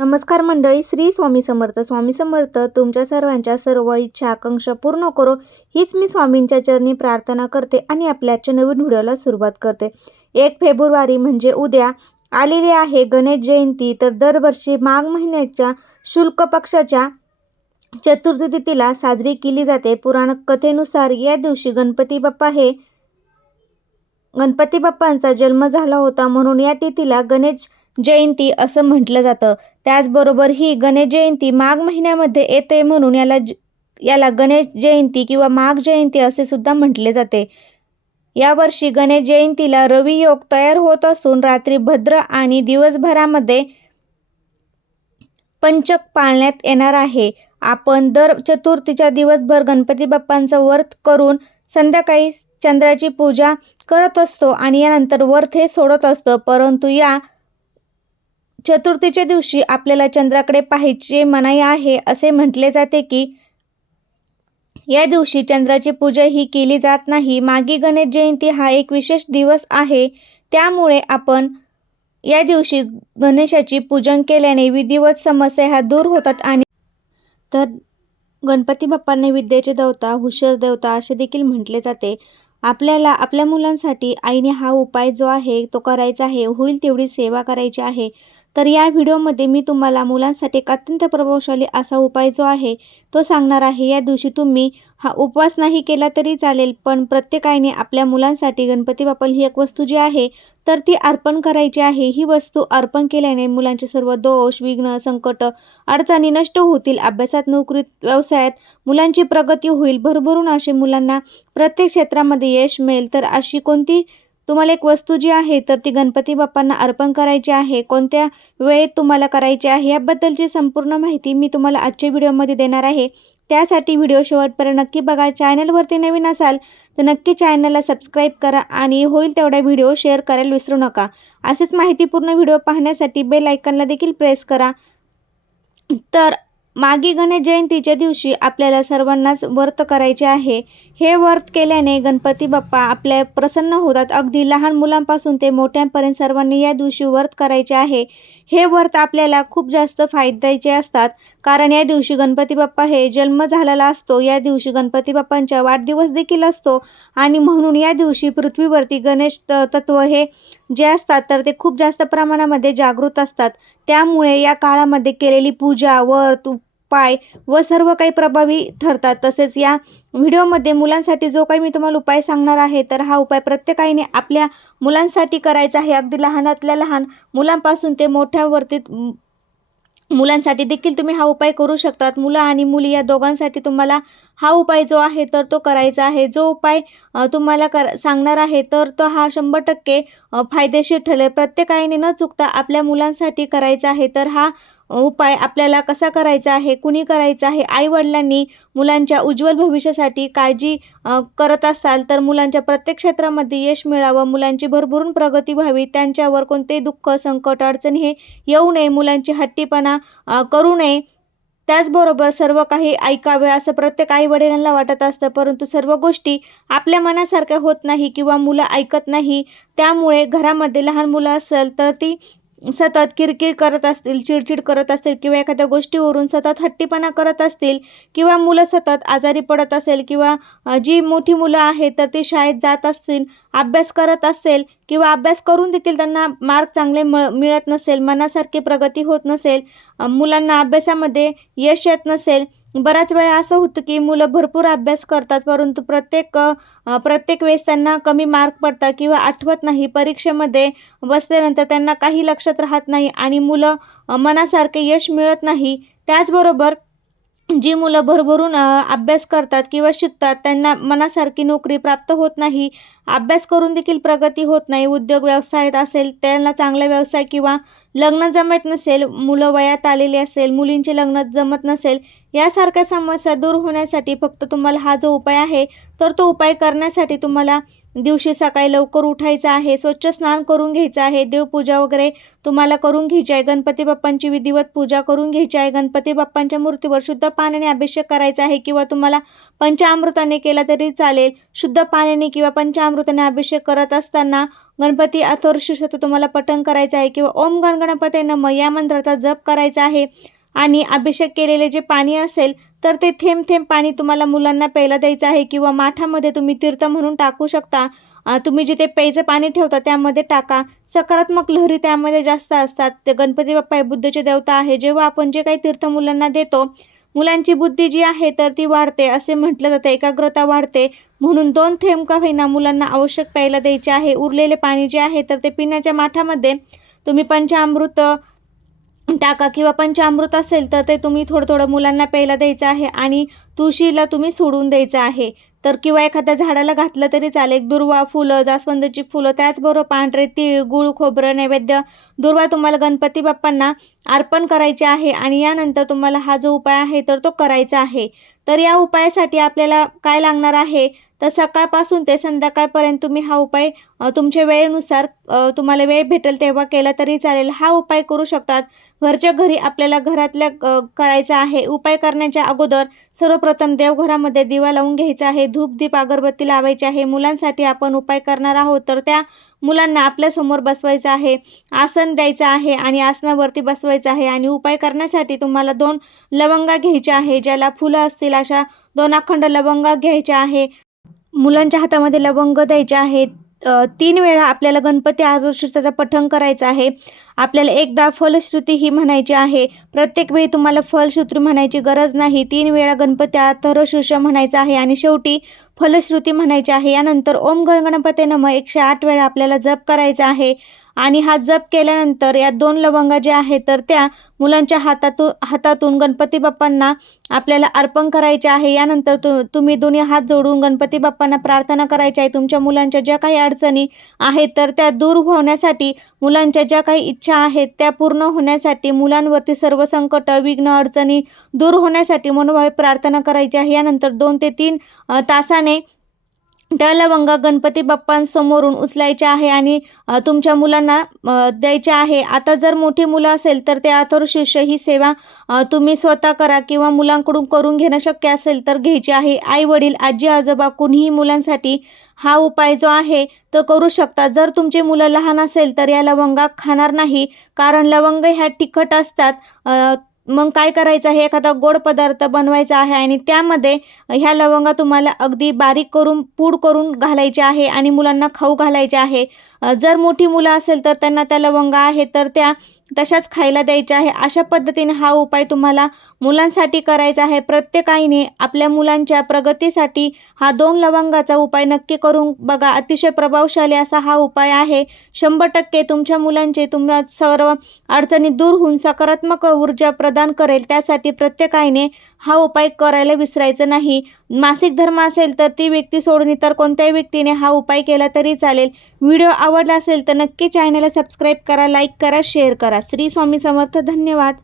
नमस्कार मंडळी श्री स्वामी समर्थ. स्वामी समर्थ तुमच्या सर्वांच्या सर्व इच्छा आकांक्षा पूर्ण करो. हीच मी स्वामींच्या चरणी प्रार्थना करते आणि आपल्याच्या नवीन व्हिडिओला सुरुवात करते. एक फेब्रुवारी म्हणजे उद्या आलेली आहे गणेश जयंती. तर दरवर्षी माघ महिन्याच्या शुल्क पक्षाच्या चतुर्थी तिथीला साजरी केली जाते. पुराण कथेनुसार या दिवशी गणपती बाप्पा हे गणपती बाप्पांचा जन्म झाला होता. म्हणून या तिथीला गणेश जयंती असं म्हटलं जातं. त्याचबरोबर ही गणेश जयंती माघ महिन्यामध्ये येते म्हणून याला ज याला गणेश जयंती किंवा माघ जयंती असे सुद्धा म्हटले जाते. यावर्षी गणेश जयंतीला रवी योग तयार होत असून रात्री भद्र आणि दिवसभरामध्ये पंचक पाळण्यात येणार आहे. आपण दर चतुर्थीच्या दिवसभर गणपती बाप्पांचं व्रत करून संध्याकाळी चंद्राची पूजा करत असतो आणि यानंतर व्रत हे सोडत असतो. परंतु या चतुर्थीच्या दिवशी आपल्याला चंद्राकडे पाहायचे मनाई आहे असे म्हटले जाते की या दिवशी चंद्राची पूजा ही केली जात नाही. मागी गणेश जयंती हा एक विशेष दिवस आहे. त्यामुळे आपण या दिवशी गणेशाची पूजन केल्याने विधिवत समस्या ह्या दूर होतात आणि तर गणपती बाप्पांना विद्येचे देवता हुशार देवता असे देखील म्हटले जाते. आपल्याला आपल्या मुलांसाठी आईने हा उपाय जो आहे तो करायचा आहे. होईल तेवढी सेवा करायची आहे. तर या व्हिडिओमध्ये मी तुम्हाला मुलांसाठी एक अत्यंत प्रभावशाली असा उपाय जो आहे तो सांगणार आहे. या दिवशी तुम्ही हा उपवास नाही केला तरी चालेल पण प्रत्येकाने आपल्या मुलांसाठी गणपती बाप्पाला ही एक वस्तू जी आहे तर ती अर्पण करायची आहे. ही वस्तू अर्पण केल्याने मुलांचे सर्व दोष विघ्न संकट अडचणी नष्ट होतील. अभ्यासात नोकरीत व्यवसायात मुलांची प्रगती होईल. भरभरून असे मुलांना प्रत्येक क्षेत्रामध्ये यश मिळेल. तर अशी कोणती तुम्हाला एक वस्तू जी आहे तर ती गणपती बाप्पांना अर्पण करायची आहे. कोणत्या वेळेत तुम्हाला करायची आहे याबद्दलची संपूर्ण माहिती मी तुम्हाला आजच्या व्हिडिओमध्ये देणार आहे त्यासाठी व्हिडिओ शेवटपर्यंत नक्की बघा. चॅनलवरती नवीन असाल तर नक्की चॅनलला सबस्क्राईब करा आणि होईल तेवढा व्हिडिओ शेअर करायला विसरू नका. असेच माहितीपूर्ण व्हिडिओ पाहण्यासाठी बेल आयकनला देखील प्रेस करा. तर मागी गणेश जयंतीच्या दिवशी आपल्याला सर्वांनाच व्रत करायचे आहे. हे व्रत केल्याने गणपती बाप्पा आपल्या प्रसन्न होतात. अगदी लहान मुलांपासून ते मोठ्यांपर्यंत सर्वांनी या दिवशी व्रत करायचे आहे. हे व्रत आपल्याला खूप जास्त फायद्याचे असतात. कारण या दिवशी गणपती बाप्पा हे जन्म झालेला असतो. या दिवशी गणपती बाप्पांचा वाढदिवस देखील असतो. आणि म्हणून या दिवशी पृथ्वीवरती गणेश तत्व हे जे असतात तर ते खूप जास्त प्रमाणामध्ये जागृत असतात. त्यामुळे या काळामध्ये केलेली पूजा व्रत पाय व सर्व काही प्रभावी ठरतात. तसेच या व्हिडिओमध्ये मुलांसाठी जो काही मी तुम्हाला उपाय सांगणार आहे तर हा उपाय प्रत्येकाने आपल्या मुलांसाठी करायचा आहे. अगदी लहानातल्या लहान मुलांपासून ते मोठ्यावरती मुलांसाठी देखील तुम्ही हा उपाय करू शकतात. मुलं आणि मुली या दोघांसाठी तुम्हाला हा उपाय जो आहे तर तो करायचा आहे. जो उपाय तुम्हाला कर सांगणार आहे तर तो हा शंभर टक्के फायदेशीर ठरेल. प्रत्येकाने न चुकता आपल्या मुलांसाठी करायचा आहे तर हा उपाय आपल्याला कसा करायचा आहे कुणी करायचा आहे आईवडिलांनी मुलांच्या उज्ज्वल भविष्यासाठी काळजी करत असाल तर मुलांच्या प्रत्येक क्षेत्रामध्ये यश मिळावं मुलांची भरभरून प्रगती व्हावी त्यांच्यावर कोणतेही दुःख संकट अडचण हे येऊ नये मुलांची हट्टीपणा करू नये. त्याचबरोबर सर्व काही ऐकावे असं प्रत्येक आई वडिलांना वाटत असतं परंतु सर्व गोष्टी आपल्या मनासारख्या होत नाही किंवा मुलं ऐकत नाही. त्यामुळे घरामध्ये लहान मुलं असेल तर ती सतत किरकिर करत असतील चिडचिड करत असतील किंवा एखाद्या गोष्टीवरून सतत हट्टीपणा करत असतील किंवा मुलं सतत आजारी पडत असेल किंवा जी मोठी मुलं आहेत तर ती शाळेत जात असतील अभ्यास करत असेल किंवा अभ्यास करून देखील त्यांना मार्क चांगले मिळ मिळत नसेल मनासारखी प्रगती होत नसेल मुलांना अभ्यासामध्ये यश येत नसेल बऱ्याच वेळा असं होतं की मुलं भरपूर अभ्यास करतात परंतु प्रत्येक प्रत्येक वेळेस त्यांना कमी मार्क पडतात किंवा आठवत नाही परीक्षेमध्ये बसल्यानंतर त्यांना काही लक्षात राहत नाही आणि मुलं मनासारखे यश मिळत नाही. त्याचबरोबर जी मुलं भरभरून अभ्यास करतात किंवा शिकतात त्यांना मनासारखी नोकरी प्राप्त होत नाही अभ्यास करून देखील प्रगती होत नाही उद्योग व्यवसायात असेल त्यांना चांगला व्यवसाय किंवा लग्न जमत नसेल मुलं वयात आलेली असेल मुलींचे लग्न जमत नसेल यासारख्या समस्या दूर होण्यासाठी फक्त तुम्हाला हा जो उपाय आहे तर तो उपाय करण्यासाठी तुम्हाला दिवशी सकाळी लवकर उठायचं आहे स्वच्छ स्नान करून घ्यायचं आहे देवपूजा वगैरे तुम्हाला करून घ्यायची आहे. गणपती बाप्पांची विधिवत पूजा करून घ्यायची आहे. गणपती बाप्पांच्या मूर्तीवर शुद्ध पाण्याने अभिषेक करायचा आहे किंवा तुम्हाला पंचामृताने केला तरी चालेल. शुद्ध पाण्याने किंवा पंचामृताने अभिषेक करत असताना गणपती अथर्वशीर्षाचं तुम्हाला पठण करायचं आहे किंवा ओम गण गणपते नम या मंत्राचा जप करायचा आहे. आणि अभिषेक केलेले जे पाणी असेल तर ते थेंब थेंब पाणी तुम्हाला मुलांना प्यायला द्यायचं आहे किंवा माठामध्ये तुम्ही तीर्थ म्हणून टाकू शकता. तुम्ही जिथे प्यायचं पाणी ठेवता त्यामध्ये टाका. सकारात्मक लहरी त्यामध्ये जास्त असतात. ते गणपती बाप्पा हे बुद्धचे देवता आहे. जेव्हा आपण जे काही तीर्थ मुलांना देतो मुलांची बुद्धी जी आहे तर ती वाढते. असे म्हटलं जातं एकाग्रता वाढते. म्हणून दोन थेंब का होईना मुलांना आवश्यक प्यायला द्यायचे आहे. उरलेले पाणी जे आहे तर ते पिण्याच्या माठामध्ये. तुम्ही पंचामृत टाका किंवा पंचामृत असेल तर ते तुम्ही थोडं थोडं मुलांना प्यायला द्यायचं आहे आणि तुळशीला तुम्ही सोडून द्यायचं आहे. तर किंवा एखाद्या झाडाला घातलं तरी चालेल. दुर्वा फुलं जास्वंदाची फुलं त्याचबरोबर पांढरे तीळ गुळ खोबरं नैवेद्य दुर्वा तुम्हाला गणपती बाप्पांना अर्पण करायचे आहे आणि यानंतर तुम्हाला हा जो उपाय आहे तर तो करायचा आहे. तर या उपायासाठी आपल्याला काय लागणार आहे? तर सकाळपासून ते संध्याकाळपर्यंत तुम्ही हा उपाय तुमच्या वेळेनुसार तुम्हाला वेळ भेटेल तेव्हा केला तरी चालेल. हा उपाय करू शकतात. घरच्या घरी आपल्याला घरातल्या करायचा आहे. उपाय करण्याच्या अगोदर सर्वप्रथम देवघरामध्ये दिवा लावून घ्यायचा आहे. धूप दीप अगरबत्ती लावायची आहे. मुलांसाठी आपण उपाय करणार आहोत तर त्या मुलांना आपल्यासमोर बसवायचं आहे. आसन द्यायचं आहे आणि आसनावरती बसवायचं आहे आणि उपाय करण्यासाठी तुम्हाला दोन लवंगा घ्यायच्या आहे. ज्याला फुलं असतील अशा दोन अखंड लवंगा घ्यायच्या आहे. मुलांच्या हातामध्ये लवंग द्यायचे आहेत. तीन वेळा आपल्याला गणपती आदर्शीचं पठण करायचं आहे. आपल्याला एकदा फलश्रुती ही म्हणायची आहे. प्रत्येक वेळी तुम्हाला फलश्रुती म्हणायची गरज नाही. तीन वेळा गणपती अथर्वशीर्ष म्हणायचं आहे आणि शेवटी फलश्रुती म्हणायची आहे. यानंतर ओम गण गणपती नम एकशे आठ वेळा आपल्याला जप करायचा आहे. आणि हा जप केल्यानंतर या दोन लवंगा ज्या आहेत तर त्या मुलांच्या हातातून हातातून गणपती बाप्पांना आपल्याला अर्पण करायचे आहे. यानंतर तु तुम्ही दोन्ही हात जोडून गणपती बाप्पांना प्रार्थना करायची आहे. तुमच्या मुलांच्या ज्या काही अडचणी आहेत तर त्या दूर होण्यासाठी मुलांच्या ज्या काही इच्छा आहेत त्या पूर्ण होण्यासाठी मुलांवरती सर्व संकट विघ्न अडचणी दूर होण्यासाठी मनोभावे प्रार्थना करायची आहे. यानंतर दोन ते तीन तासाने त्या लवंगा गणपती बाप्पांसमोरून उचलायच्या आहे आणि तुमच्या मुलांना द्यायचे द्यायच्या आहे. आता जर मोठी मुलं असेल तर ते अथर्वशीर्ष ही सेवा तुम्ही स्वतः करा किंवा मुलांकडून करून घेणं शक्य असेल तर घ्यायची आहे. आई वडील आजी आजोबा कुणीही मुलांसाठी हा उपाय जो आहे तो करू शकता जर तुमची मुलं लहान असेल तर या लवंगा खाणार नाही. कारण लवंग ह्या तिखट असतात. मग काय करायचं आहे? एखादा गोड पदार्थ बनवायचा आहे आणि त्यामध्ये ह्या लवंगा तुम्हाला अगदी बारीक करून पूड करून घालायचे आहे आणि मुलांना खाऊ घालायचे आहे. जर मोठी मुलं असेल तर त्यांना त्या लवंगा आहेत तर त्या तशाच खायला द्यायच्या आहे. अशा पद्धतीने हा उपाय तुम्हाला मुलांसाठी करायचा आहे. प्रत्येकाईने आपल्या मुलांच्या प्रगतीसाठी हा दोन लवंगाचा उपाय नक्की करून बघा. अतिशय प्रभावशाली असा हा उपाय आहे. शंभर टक्के तुमच्या मुलांचे तुम्हाला सर्व अडचणी दूर होऊन सकारात्मक ऊर्जा प्रदान करेल त्यासाठी प्रत्येकाने हा उपाय करायला विसरायचं नाही. मासिक धर्म असेल तर ती व्यक्ती सोडून इतर कोणत्याही व्यक्तीने हा उपाय केला तरी चालेल. व्हिडिओ आवडला असेल तर नक्की चॅनलला सबस्क्राईब करा लाईक करा शेअर करा. श्री स्वामी समर्थ धन्यवाद.